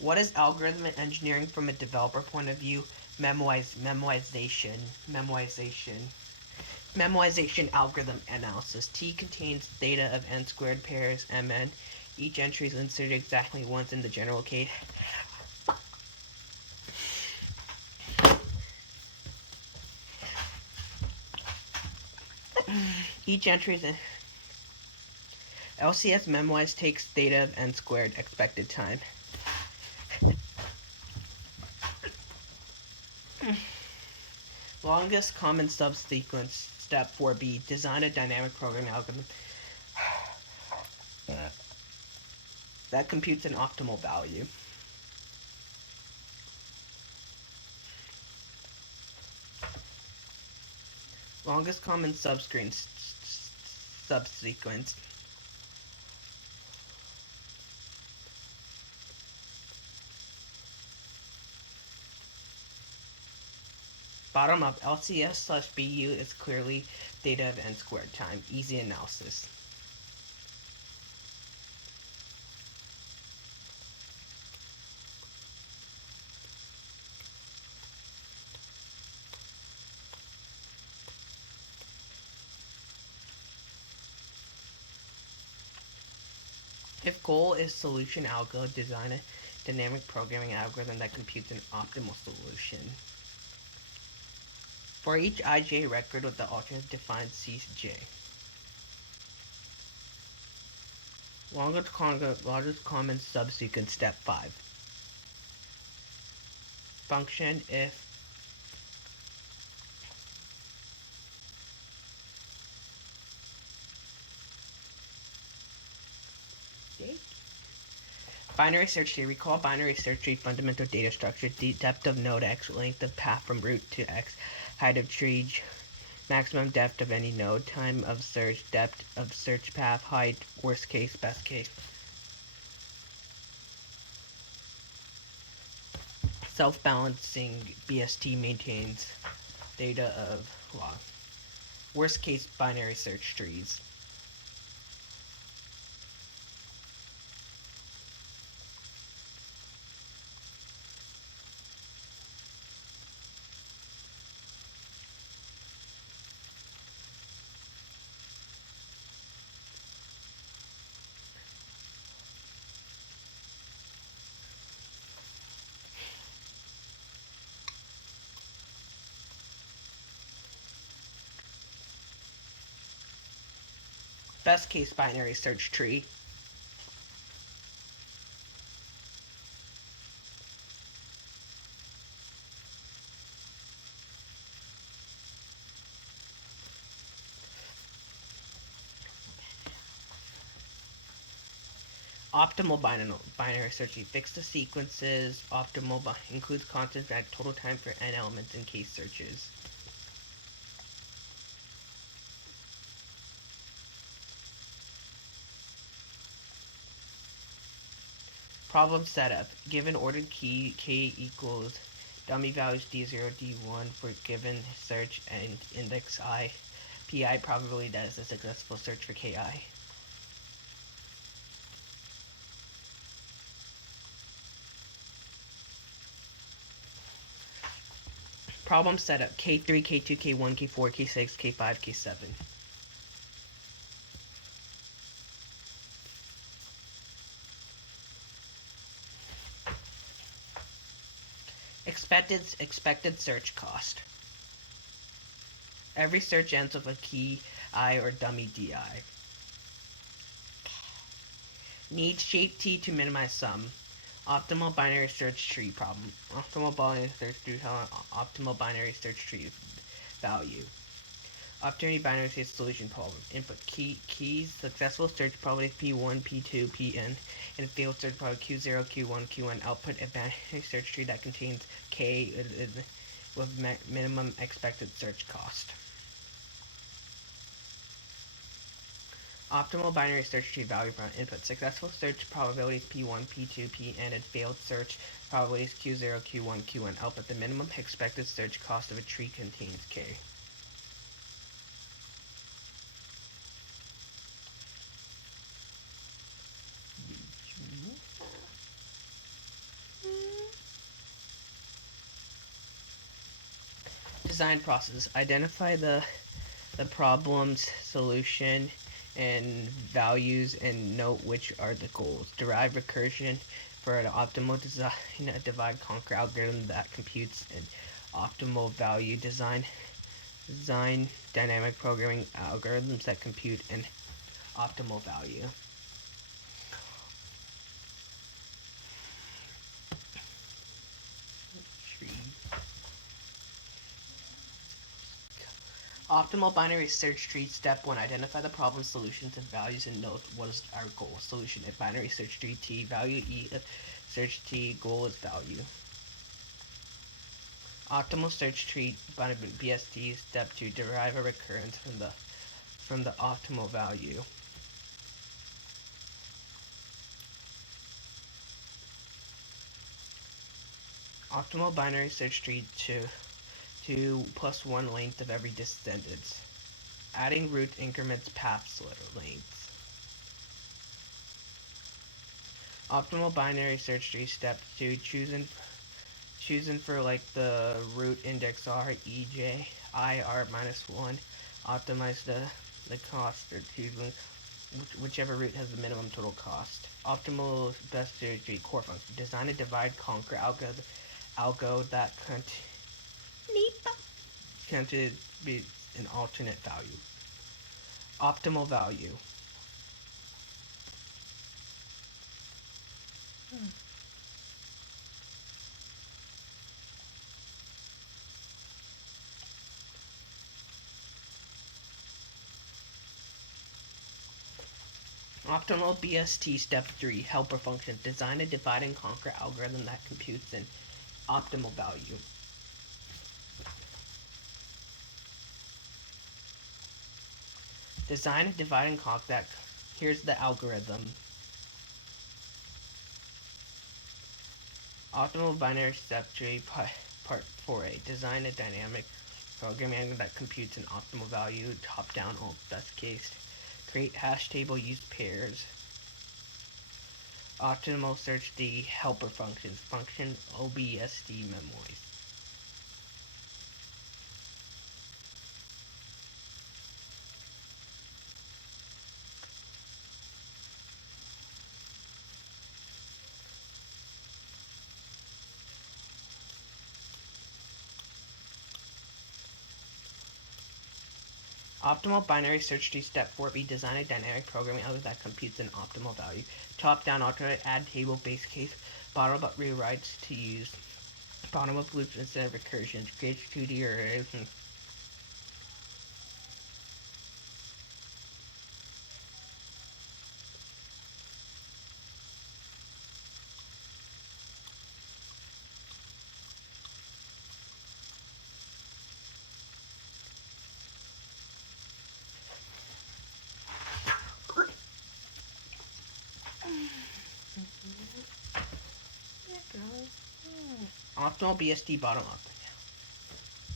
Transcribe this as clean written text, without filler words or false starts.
What is algorithm engineering from a developer point of view? Memoization. Memoization algorithm analysis. T contains data of n squared pairs mn. Each entry is inserted exactly once in the general case. Each entry is in LCS memoize takes data of n squared expected time. Longest common subsequence. Step 4b. Design a dynamic programming algorithm that computes an optimal value. Longest common subsequence. Bottom up, LCS/BU is clearly data of n squared time. Easy analysis. If goal is solution algo, design a dynamic programming algorithm that computes an optimal solution. For each ij record with the alternate, define Cj. Longest common subsequence. Step 5. Function if binary search tree. Recall binary search tree fundamental data structure. Depth of node x, length of path from root to x, height of tree, maximum depth of any node, time of search, depth of search path, height, worst case, best case. Self-balancing BST maintains data of log. Worst case binary search trees. Best case binary search tree. Optimal binary search tree. Fix the sequences. Optimal includes constants at total time for n elements in case searches. Problem setup. Given ordered key k equals dummy values d0, d1 for given search and index I. Pi probability that is a successful search for ki. Problem setup. K3, K2, K1, K4, K6, K5, K7. Expected search cost. Every search ends with a key I or dummy di. Need shape T to minimize sum. Optimal binary search tree problem. Optimal binary search tree value. Opportunity binary search solution problem. Input keys. Successful search probability P1, P2, Pn, and failed search probability Q0, Q1, Q1. Output a binary search tree that contains K with minimum expected search cost. Optimal binary search tree value input. Successful search probabilities P1, P2, Pn, and failed search probabilities Q0, Q1, Q1. Output the minimum expected search cost of a tree contains K. Design process. Identify the problem's solution and values and note which are the goals. Derive recursion for an optimal design, a divide conquer algorithm that computes an optimal value. Design dynamic programming algorithms that compute an optimal value. Optimal binary search tree. Step 1. Identify the problem, solutions, and values and note what is our goal. Solution. A binary search tree T. Value E. Search T. Goal is value. Optimal search tree BST. Step 2. Derive a recurrence from the optimal value. Optimal binary search tree 2 plus 1 length of every descendants. Adding root increments paths lengths. Optimal binary search tree step 2 choosing for like the root index r ej I r minus 1. Optimize the cost or choosing whichever root has the minimum total cost. Optimal best search tree core function. Design a divide conquer algo that can't be an alternate value. Optimal value. Optimal BST step 3 helper function. Design a divide and conquer algorithm that computes an optimal value. Design a divide and conquer that. Here's the algorithm. Optimal binary step 3 part 4a. Design a dynamic programming algorithm that computes an optimal value. Top down alt best case. Create hash table, use pairs. Optimal search D helper functions. Function OBSD memoize. Optimal binary search tree step 4b. Design a dynamic programming algorithm that computes an optimal value. Top down alternate add table base case. Bottom up rewrites to use bottom up loops instead of recursions. Create 2D arrays. Optimal BSD bottom up.